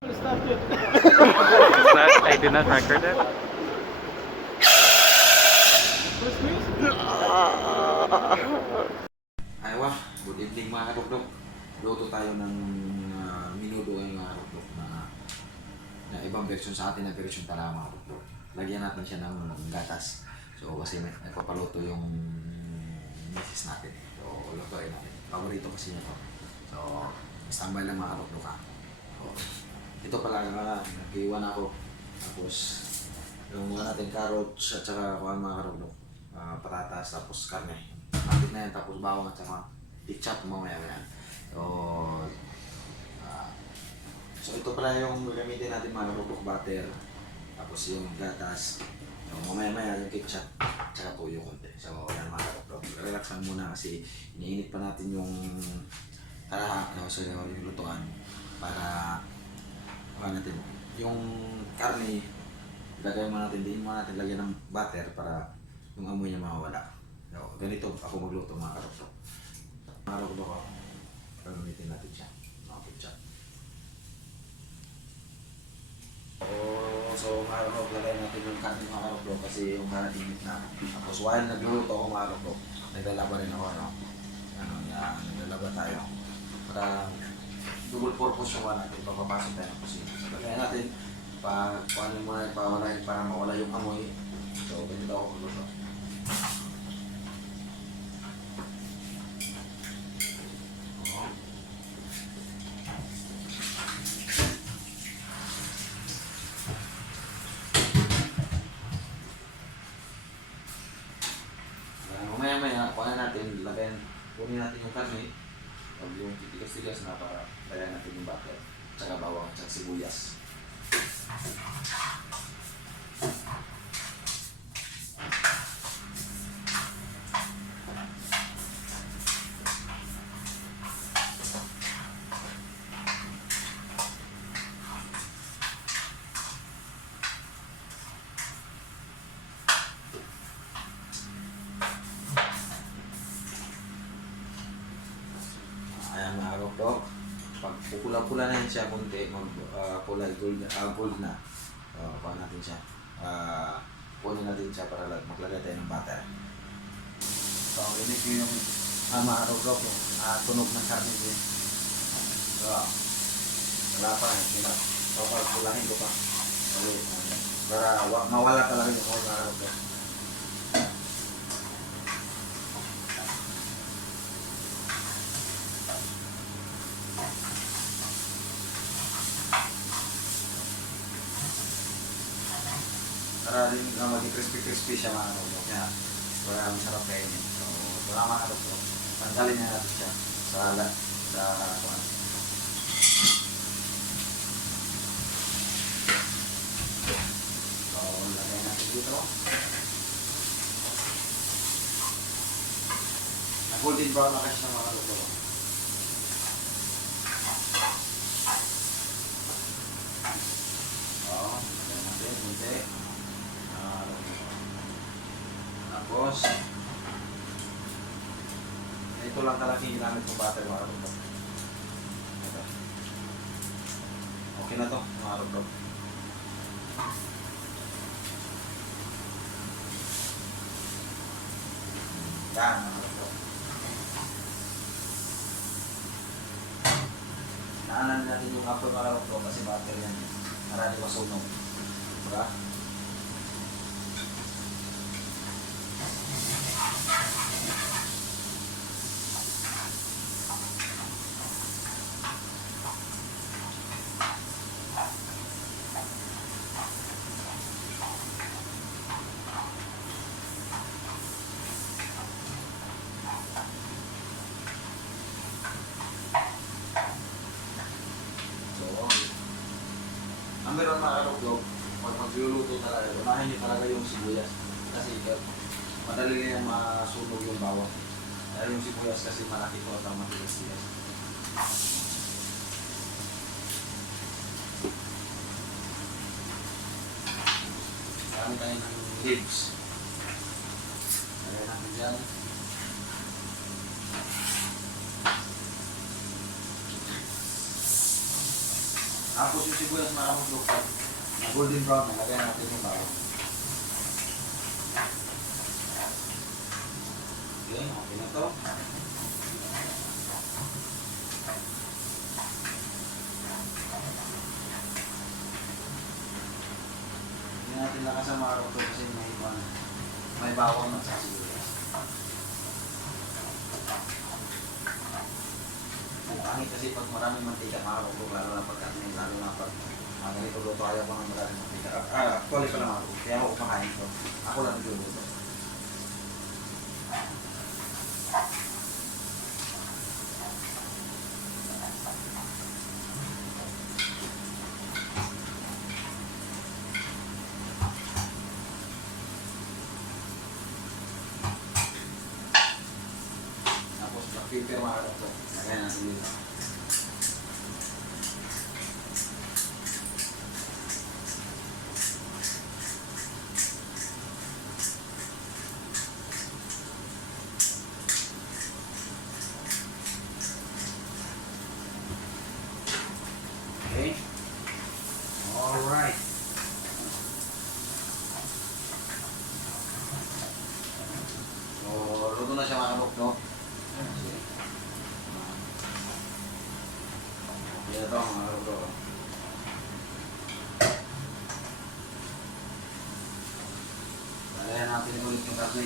I did not record it. Aywa, good evening mga katukdok. Luto tayo ng minudo ay mga katukdok na ibang version sa atin na version talaga mga katukdok. Lagyan natin siya ng gatas. So kasi may papaluto yung misis natin. So lutuin natin. Paborito kasi niya to. So standby lang mga katukdok ha. So, ito pala nag-iwan ako. Tapos yung mga natin carrots at saka mga katukdok. Patatas tapos karne. Kapit na yan, tapos bawang at saka ketchup mamaya yan. So, so ito pala yung gagamitin natin mga kapupok butter. Tapos yung gatas. So, mamaya yung ketchup at saka tuyo konti. So, yan mga kapupok. Relax lang muna kasi iniinit pa natin yung yung lutuan para natin yung karne. Lagay mo natin, din mo natin lagyan ng butter para yung amoy niya mawawala. So, ganito ako magluto mga karokto. Mga karokto ko, gagamitin natin siya. Mga ketchup. So mga karokto, lagay natin yung karne mga karokto kasi yung init na. Tapos while nagluluto ako mga karokto, naglalaba rin ako. Naglalaba tayo. Para double purpose yung natin, papapasok tayo ng kusina. So, lagay natin, paano muna para mawala yung amoy. So, ganito ako magluto. Mamaya, kunin natin yung karne, o yung titigas-tigas na para lagyan natin yung butter, tsaka bawang, tsaka sibuyas. Ayan mga karokto, pag pupula-pula na yun siya kunti, kulay gold na, kuha natin siya, kunin natin siya para maglagay tayo ng butter. So, inig nyo yung mga karokto, tunog ng karne din. So, wala pa, so pulahin ko pa, para mawala talaga yung mga karokto. Para rin maging crispy siya mga karokto. Kaya para masarap kainin. So, wala mga karokto. Tanggalin na natin siya sa kuwan. So, lagay natin dito. Golden brown na kasi ng mga karokto. So, lagay natin kunti. Tapos, ito lang talaga yung ginamit kong butter mga karokto. Okay na to mga karokto. Yan mga karokto. Naanan natin yung apple mga karokto kasi butter yan. Marami masunog. Diba? Ang meron mga karokto, pag magluluto talaga, unahin niyo talaga yung sibuyas. Kasi madali na yung masunog yung bawang. Dahil yung sibuyas kasi malaki ito at matigas-tigas. Marami tayo ng leaves. Lagyan natin dyan. Tapos yung sibuyas mga kamuslok. Na golden brown, nalagyan natin yung bawang. Okay, okay na to. Hindi natin lakasan mga kamuslok kasi may bawang at sa sibuyas. Pangit kasi pag maraming mantika mga kamuslok, lalo na pag ganito luto, ayaw ko ng maraming mantika. Actually pa lang ako, kaya ako kumakain ito. Ako lang nagluluto. Tapos mag-filter mga kamuslok, lagyan natin dito. Okay. Alright. So, luto na siya mga kabok, no? Okay na ito mga kabok. Lagayan natin ulit yung karne.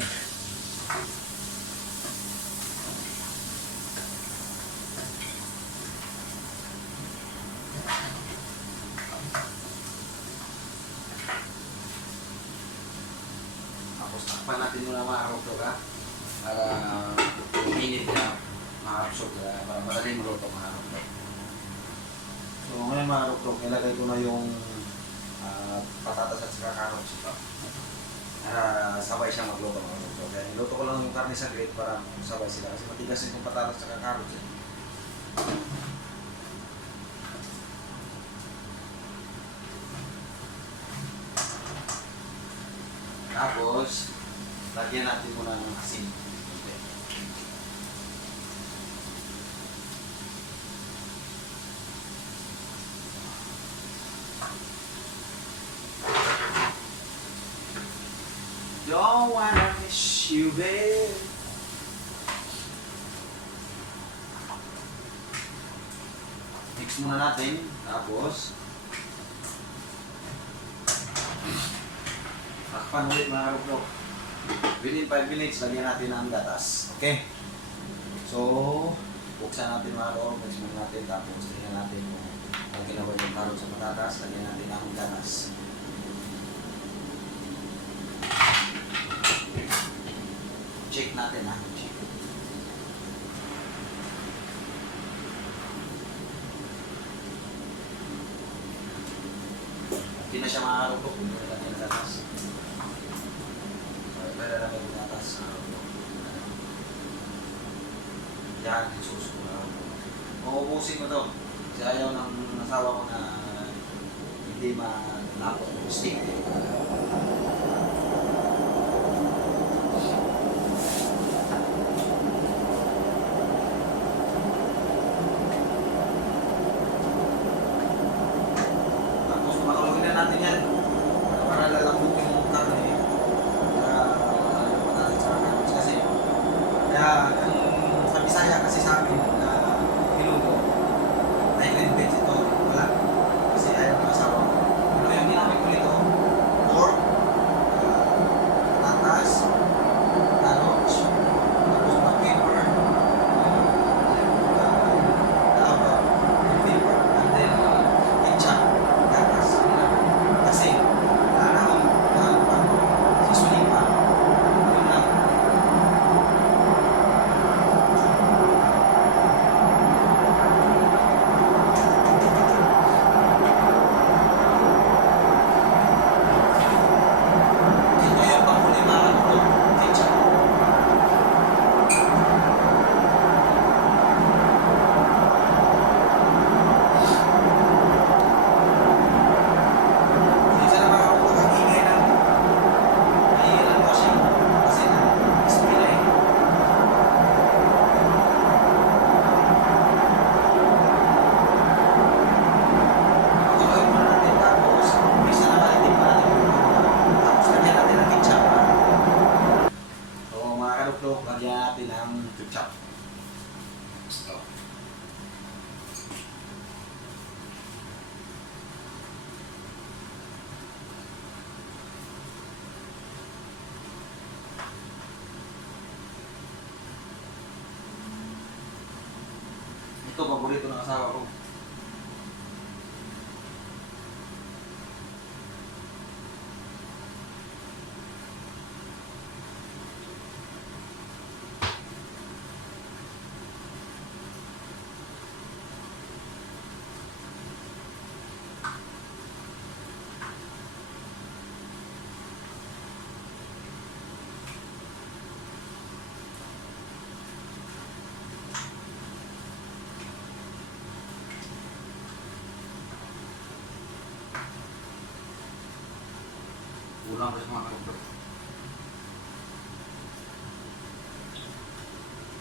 Tapos takpan natin muna mga karugtog ha. Para minute na mga karugtog. Para madali maluto mga karugtog. So ngayon mga karugtog, nilagay ko na yung patatas at saka carrots ito. Sabay siya magluto mga karugtog. Kaya niluto ko lang yung karne sa grate para sabay sila. Kasi matigas yung patatas at saka carrots eh. Tapos, lagyan natin muna ng asin. Okay. Don't wanna miss you, babe. Mix muna natin. Tapos, takpan ulit mga karugtog. Within 5 minutes, lagyan natin ang gatas. Okay? So, buksan natin mga karugtog. Mix muna natin. Tapos, tingnan natin kung kinabay yung karot sa patatas. Lagyan natin ang gatas. Check natin ha. Check. Hindi na siya mga karugtog. Hindi na natin ang gatas. Pwede lang yung gatas. Yan, isuso ko na. Uubusin ko to. Kasi ayaw ng asawa ko na hindi malapot yung steak. Tapos makulogin na natin yan. Para lalambot yung karne. Kasi kaya ang sa Bisaya kasi sa amin na hilugo ay green ito wala kasi ayaw ng asawa ko. Pero yung ginamit ko nito pork to, paborito ng asawa ko. Kulang pa sa mga kapatid.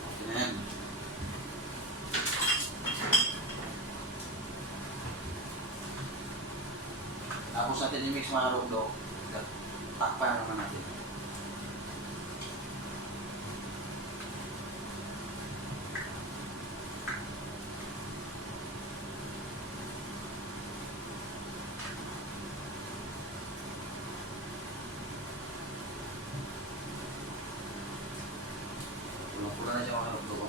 Okay na yan. Tapos natin i-mix mga kapatid. Takpan naman natin. Pula na siya mga kapatid ko.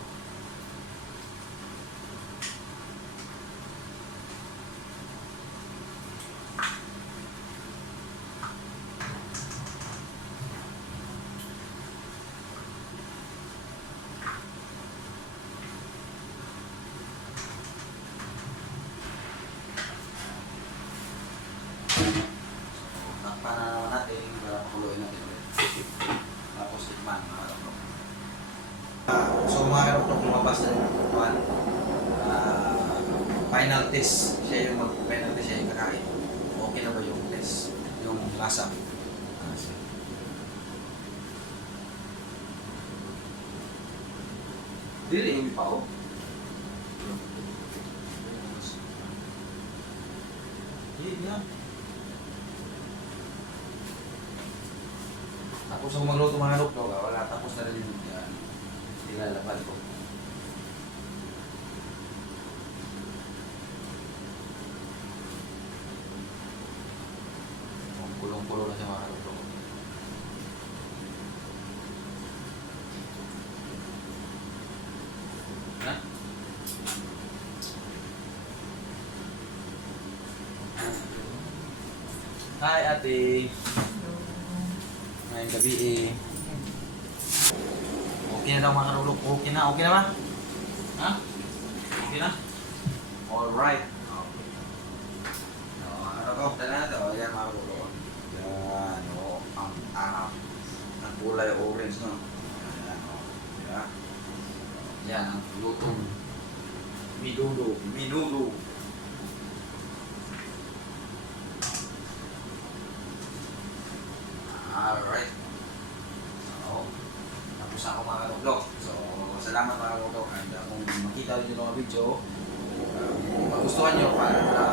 Takpan na naman natin para pakuluin natin ulit. Tapos tikman mga kapatid. So mga kapatid, lumabas na yung kukuhan. Final test. Siya yung mag-final test, siya yung kakain. Okay na ba yung test? Yung lasa? Dili yung pa o. Hindi yan. Tapos ako magluto mga kapatid, wala tapos na rin yung nilalapad ko. Kulong-kulo na siya mga kapatid. Ha? Hi ate! Ngayong gabi eh. Okay na daw mga karulok. Okay na ba? Ha? Okay na? Alright. Okay. Ano ko? Tala na ito. Ayan mga karulok. Yan. Ang kulay orange no. Ayan o. Yan. Yan ang lutong minudo. Minudo. Alright. So, tapos ako mga karoblog. So, salamat mga karoblog. And kung makita rin yung mga video, kung magustuhan nyo, para